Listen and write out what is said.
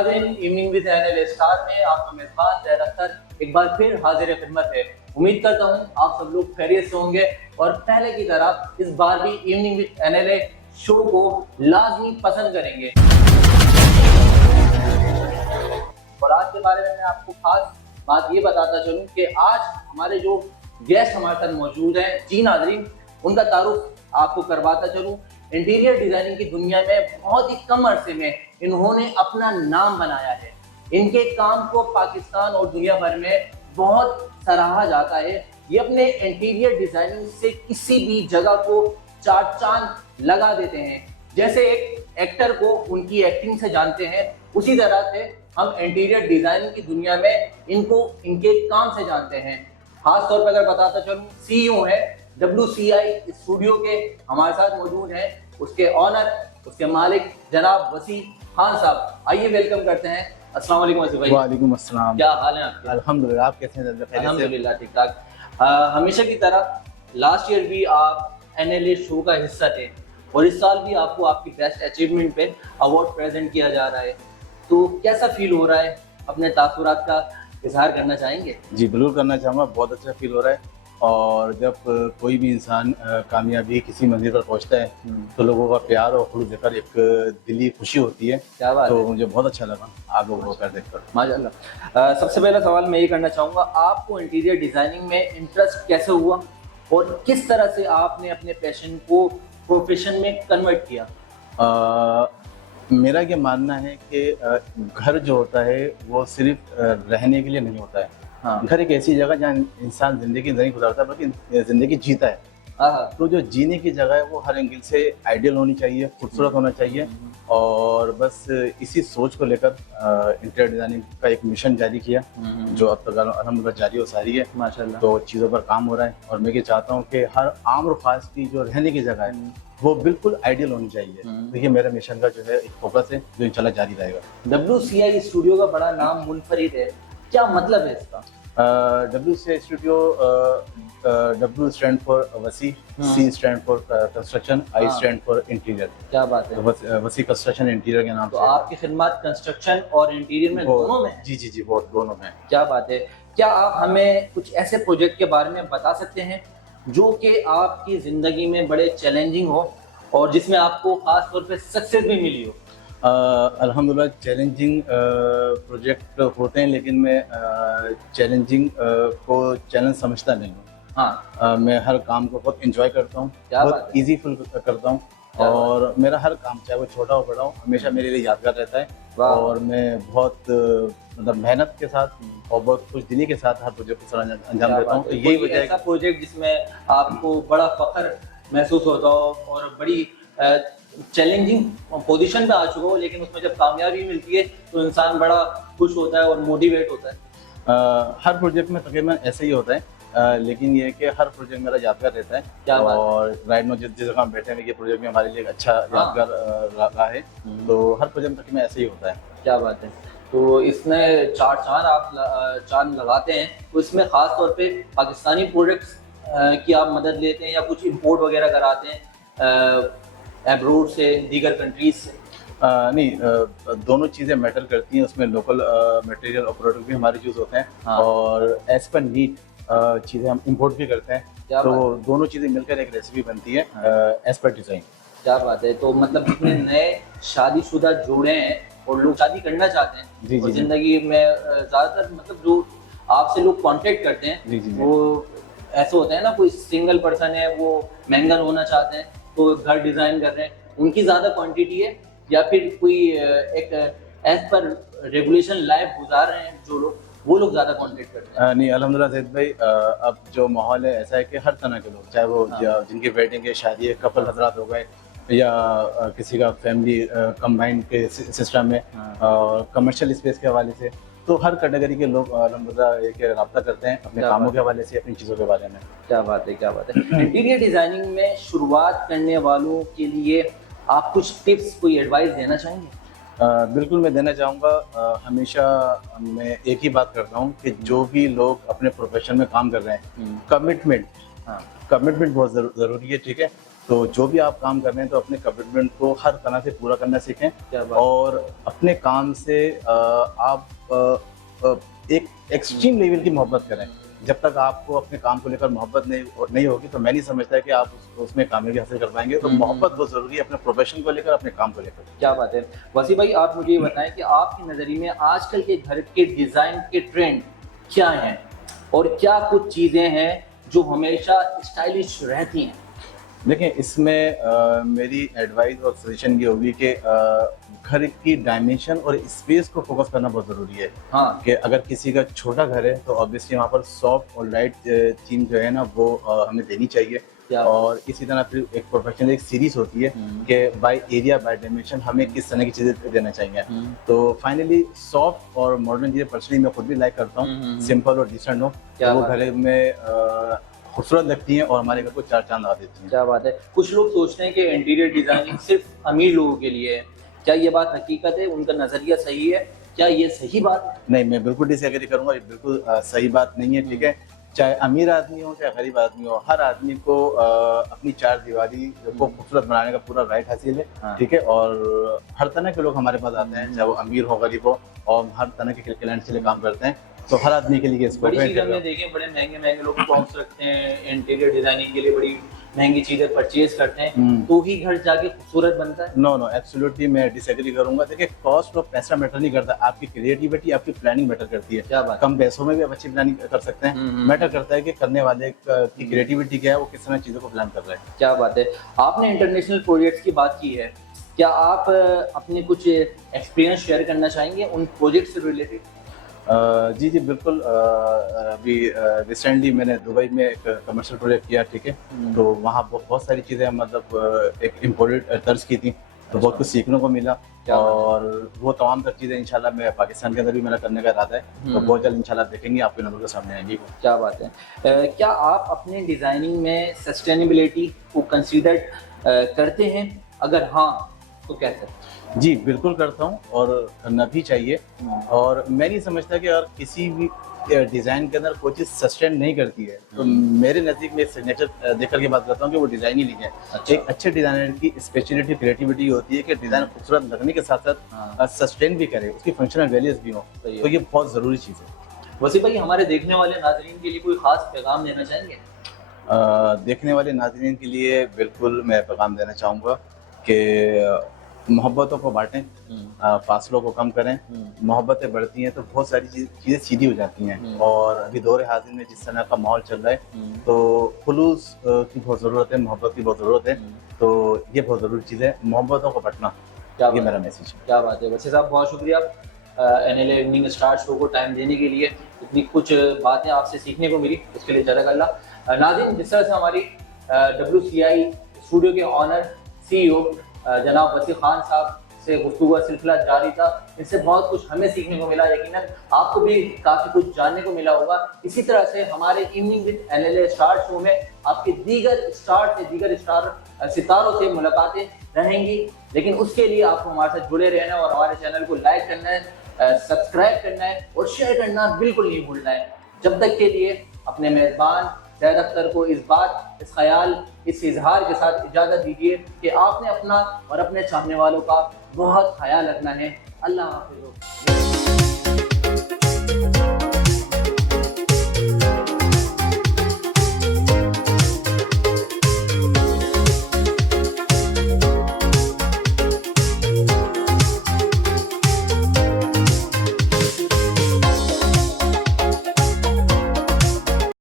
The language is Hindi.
नाज़रीन, इवनिंग विद एनएल स्टार में आपका मेज़बान ज़ैर अख्तर एक बार फिर हाजिर खिदमत है। उम्मीद करता हूँ आप सब लोग खैरियत से होंगे और पहले की तरह इस बार भी इवनिंग विद एनएल शो को लाजमी पसंद करेंगे। और आज के बारे में मैं आपको खास बात ये बताता चलूँ कि आज हमारे जो गेस्ट हमारे साथ मौजूद हैं, जी नाज़रीन, उनका तारुफ आपको करवाता चलूँ। इंटीरियर डिजाइनिंग की दुनिया में बहुत ही कम अरसे में इन्होंने अपना नाम बनाया है। इनके काम को पाकिस्तान और दुनिया भर में बहुत सराहा जाता है। ये अपने इंटीरियर डिजाइनिंग से किसी भी जगह को चार चांद लगा देते हैं। जैसे एक एक्टर को उनकी एक्टिंग से जानते हैं, उसी तरह से हम इंटीरियर डिजाइनिंग की दुनिया में इनको इनके काम से जानते हैं। खास तौर पर अगर बताता चलूँ, सीईओ है WCI स्टूडियो के हमारे साथ मौजूद हैं, उसके ऑनर, उसके मालिक जनाब वसी खान साहब। आइए वेलकम करते हैं। अस्सलाम वालेकुम वसी भाई। वालेकुम अस्सलाम। क्या हाल है आपके? अल्हम्दुलिल्लाह, आप कैसे हैं? अल्हम्दुलिल्लाह ठीक ठाक। हमेशा की तरह लास्ट ईयर भी आप NLA शो का हिस्सा थे और इस साल भी आपको आपकी बेस्ट अचीवमेंट पे अवार्ड प्रेजेंट किया जा रहा है, तो कैसा फील हो रहा है? अपने तासुरात का इजहार करना चाहेंगे? जी बिल्कुल करना चाहूँगा। बहुत अच्छा फील हो रहा है और जब कोई भी इंसान कामयाबी किसी मंजिल पर पहुंचता है तो लोगों का प्यार और खुश देखकर एक दिली खुशी होती है। क्या बात तो है? मुझे बहुत अच्छा लगा आप लोगों को कर देखकर। माशाल्लाह। सबसे पहला सवाल मैं ये करना चाहूँगा, आपको इंटीरियर डिजाइनिंग में इंटरेस्ट कैसे हुआ और किस तरह से आपने अपने पैशन को प्रोफेशन में कन्वर्ट किया? मेरा ये मानना है कि घर जो होता है वो सिर्फ रहने के लिए नहीं होता है। हाँ। घर एक ऐसी जगह जहाँ इंसान जिंदगी नहीं गुजारता बल्कि जिंदगी जीता है। हाँ। तो जो जीने की जगह है वो हर एंगल से आइडियल होनी चाहिए, खूबसूरत होना चाहिए। और बस इसी सोच को लेकर इंटीरियर डिजाइनिंग का एक मिशन जारी किया जो अब तक अल्हम्दुलिल्लाह जारी और सारी है। माशाल्लाह। तो चीज़ों पर काम हो रहा है और मैं ये चाहता हूँ कि हर आम और खास की जो रहने की जगह है वो बिल्कुल आइडियल होनी चाहिए। तो ये मेरा मिशन का जो है एक फोकस है जो इंशाल्लाह जारी रहेगा। WCI स्टूडियो का बड़ा नाम मुनफरिद है, क्या मतलब है इसका? WCI studio, W stand for वसी, C stand for construction, I stand for interior. क्या बात है? तो वसी कंस्ट्रक्शन इंटीरियर के नाम तो से आपकी खिदमत कंस्ट्रक्शन और इंटीरियर में दोनों में है? जी बहुत दोनों में। क्या बात है। क्या आप हमें कुछ ऐसे प्रोजेक्ट के बारे में बता सकते हैं जो कि आपकी ज़िंदगी में बड़े चैलेंजिंग हो और जिसमें आपको खास तौर पे सक्सेस भी मिली हो? अल्हम्दुलिल्लाह चैलेंजिंग प्रोजेक्ट होते हैं, लेकिन मैं चैलेंजिंग को चैलेंज समझता नहीं हूँ। हाँ। मैं हर काम को बहुत इंजॉय करता हूँ, क्या बात बहुत ईजी फील करता हूँ और मेरा हर काम चाहे वो छोटा हो बड़ा हो हमेशा मेरे लिए यादगार रहता है। और मैं बहुत मतलब मेहनत के साथ और बहुत खुश दिली के साथ हर प्रोजेक्ट को अंजाम देता हूँ। तो यही वजह है ऐसा प्रोजेक्ट जिसमें आपको बड़ा फख्र महसूस होता हो और बड़ी चैलेंजिंग पोजीशन पे आ चुका हो, लेकिन उसमें जब कामयाबी मिलती है तो इंसान बड़ा खुश होता है और मोटिवेट होता है। हर प्रोजेक्ट में तकरीबन ऐसे ही होता है, लेकिन ये है कि हर प्रोजेक्ट मेरा यादगार रहता है। क्या बात है? और राइट नो जिस जगह हम बैठे हैं ये प्रोजेक्ट भी हमारे लिए एक अच्छा यादगार रहा है। तो हर प्रोजेक्ट में तकरीबन ऐसे ही होता है। क्या बात है। तो इसमें चार चांद आप चांद लगाते हैं, तो इसमें खास तौर पे पाकिस्तानी प्रोडक्ट्स की आप मदद लेते हैं या कुछ इंपोर्ट वगैरह कराते हैं एब्रोड से, दीगर कंट्रीज से? नहीं, दोनों चीज़ें मैटर करती हैं। उसमें लोकल मटेरियल और प्रोडक्ट भी हमारे यूज़ होते हैं। हाँ। और एज पर नीड चीज़ें हम इंपोर्ट भी करते हैं। तो दोनों चीज़ें मिलकर एक रेसिपी बनती है एज पर डिज़ाइन। क्या बात है। तो मतलब जितने नए शादीशुदा जोड़े हैं और लोग शादी करना चाहते हैं जी, और जी, जिंदगी में ज़्यादातर मतलब जो आपसे लोग कांटेक्ट करते हैं वो ऐसे होते हैं ना, कोई सिंगल पर्सन है वो महंगा होना चाहते हैं तो घर डिज़ाइन कर रहे हैं, उनकी ज़्यादा क्वांटिटी है या फिर कोई एक एज पर रेगुलेशन लाइफ गुजार रहे हैं जो लोग, वो लोग ज़्यादा कांटेक्ट करते हैं? नहीं अल्हम्दुलिल्लाह ज़ैद भाई, अब जो माहौल है ऐसा है कि हर तरह के लोग, चाहे वो जिनकी वेडिंग है, शादी है, कपल हजरात हो गए या किसी का फैमिली कंबाइंड के सिस्टम में, कमर्शियल स्पेस के हवाले से, तो हर कैटेगरी के लोग अल्हम्दुलिल्लाह एक रब्ता करते हैं अपने कामों के हवाले से, अपनी चीज़ों के बारे में। क्या बात है, क्या बात है। इंटीरियर डिजाइनिंग में शुरुआत करने वालों के लिए आप कुछ टिप्स, कोई एडवाइस देना चाहेंगे? बिल्कुल मैं देना चाहूँगा। हमेशा मैं एक ही बात करता हूँ कि जो भी लोग अपने प्रोफेशन में काम कर रहे हैं, कमिटमेंट बहुत ज़रूरी है, ठीक है। तो जो भी आप काम कर रहे हैं तो अपने कमिटमेंट को हर तरह से पूरा करना सीखें क्या बात। और अपने काम से आप एक एक्सट्रीम लेवल की मोहब्बत करें। जब तक आपको अपने काम को लेकर मोहब्बत नहीं होगी तो मैं नहीं समझता है कि आप उसमें कामयाबी हासिल कर पाएंगे। तो मोहब्बत बहुत ज़रूरी है अपने प्रोफेशन को लेकर, अपने काम को लेकर। क्या बात है। वसी भाई, आप मुझे ये बताएं कि आपकी नज़रिए में आजकल के घर के डिज़ाइन के ट्रेंड क्या हैं और क्या कुछ चीज़ें हैं जो हमेशा स्टाइलिश रहती हैं? देखिए, इसमें मेरी एडवाइस और सजेशन ये होगी कि घर की डायमेंशन और स्पेस को फोकस करना बहुत ज़रूरी है। हाँ। कि अगर किसी का छोटा घर है तो ऑब्वियसली वहाँ पर सॉफ्ट और लाइट थीम जो है ना वो हमें देनी चाहिए। क्या और इसी तरह फिर एक प्रोफेशनल एक सीरीज होती है कि बाय एरिया बाय डायमेंशन हमें किस तरह की चीज़ें देना चाहिए। तो फाइनली सॉफ्ट और मॉडर्न चीज़ें पर्सनली मैं खुद भी लाइक करता हूँ, सिंपल और डिसेंट हो, क्या वो बात घर में खूबसूरत लगती हैं और हमारे घर को चार चांद ला देती हैं। क्या बात है। कुछ लोग सोचते हैं कि इंटीरियर डिज़ाइनिंग सिर्फ अमीर लोगों के लिए है। क्या ये बात हकीकत है? उनका नज़रिया सही है? क्या ये सही बात है? नहीं, मैं बिल्कुल डिसएग्री करूँगा, ये बिल्कुल सही बात नहीं है, ठीक है? चाहे अमीर आदमी हो, चाहे गरीब आदमी हो, हर आदमी को अपनी चारदीवारी को खूबसूरत बनाने का पूरा राइट हासिल है, हाँ। ठीक है? और हर तरह के लोग हमारे पास आते हैं, चाहे वो अमीर हो, गरीब हो, और हर तरह के क्लाइंट्स के लिए काम करते हैं। तो हर आदमी के लिए स्कोप बड़ी है। चीज़ हमने देखे, बड़े महंगे लोग बॉक्स रखते हैं इंटीरियर डिज़ाइनिंग के लिए, बड़ी महंगी चीज़ें परचेज करते हैं तो ही घर जाके खूबसूरत बनता है। नो एब्सोल्युटली मैं डिसएग्री करूंगा। देखिए, कॉस्ट और पैसा मैटर नहीं करता, आपकी क्रिएटिविटी, आपकी प्लानिंग मैटर करती है। क्या बात। कम पैसों में भी आप अच्छी प्लानिंग कर सकते हैं। मैटर करता है कि करने वाले की क्रिएटिविटी क्या है, वो किस तरह चीज़ों को प्लान कर रहा है। क्या बात है। आपने इंटरनेशनल प्रोजेक्ट्स की बात की है, क्या आप अपने कुछ एक्सपीरियंस शेयर करना चाहेंगे उन प्रोजेक्ट से रिलेटेड? जी बिल्कुल। अभी रिसेंटली मैंने दुबई में एक कमर्शियल प्रोजेक्ट किया, ठीक है? तो वहाँ बहुत सारी चीज़ें मतलब एक इम्पोर्टेड तर्ज की थी, तो बहुत कुछ सीखने को मिला। और वो तमाम तर चीज़ें इंशाल्लाह मैं पाकिस्तान के अंदर भी मेरा करने का इरादा है, तो बहुत जल्द इंशाल्लाह देखेंगे, आपके नज़र के सामने आएंगी। क्या बात है। क्या आप अपने डिज़ाइनिंग में सस्टेनेबिलिटी को कंसीडर करते हैं? अगर हाँ तो कैसे? जी बिल्कुल करता हूँ और करना भी चाहिए। और मैं नहीं समझता कि अगर किसी भी डिज़ाइन के अंदर कोई चीज़ सस्टेन नहीं करती है तो मेरे नज़दीक में सिग्नेचर देख करके बात करता हूँ कि वो डिज़ाइन ही नहीं है। अच्छा। एक अच्छे डिज़ाइनर की स्पेशलिटी क्रिएटिविटी होती है कि डिज़ाइन खूबसूरत लगने के साथ साथ सस्टेन भी करे, उसकी फंक्शनल वैल्यूज भी हो, तो ये बहुत ज़रूरी चीज़ है। वसी भाई, हमारे देखने वाले नाज़रीन के लिए कोई ख़ास पैगाम देना चाहेंगे? देखने वाले नाज़रीन के लिए बिल्कुल मैं पैगाम देना चाहूँगा कि मोहब्बतों को बांटें, फासलों को कम करें। मोहब्बतें बढ़ती हैं तो बहुत सारी चीज़ें सीधी हो जाती हैं। और अभी दौर हाज़िर में जिस तरह का माहौल चल रहा है तो खुलूस की बहुत ज़रूरत है, मोहब्बत की बहुत ज़रूरत है। तो ये बहुत ज़रूरी चीज़ है, मोहब्बतों को बांटना, ये मेरा मैसेज है। क्या बात है। वैसे साहब, बहुत शुक्रिया NLA इवनिंग स्टार शो को टाइम देने के लिए। इतनी कुछ बातें आपसे सीखने को मिली, इसके लिए जज़ाकल्लाह। नाज़रीन, जिस तरह से हमारी WCI स्टूडियो के ऑनर CEO जनाब वसी खान साहब से गुफ्तगू का सिलसिला जारी था, इनसे बहुत कुछ हमें सीखने को मिला, यकीनन आपको भी काफ़ी कुछ जानने को मिला होगा। इसी तरह से हमारे evening with NLA star show में आपके दीगर स्टार सितारों से मुलाकातें रहेंगी, लेकिन उसके लिए आपको हमारे साथ जुड़े रहना और हमारे चैनल को लाइक करना है, सब्सक्राइब करना है और शेयर करना बिल्कुल नहीं भूलना है। जब तक के लिए अपने मेज़बान ज़ैद अख्तर को इस ख्याल, इस इजहार के साथ इजाज़त दीजिए कि आपने अपना और अपने चाहने वालों का बहुत ख्याल रखना है। अल्लाह हाफ़िज़।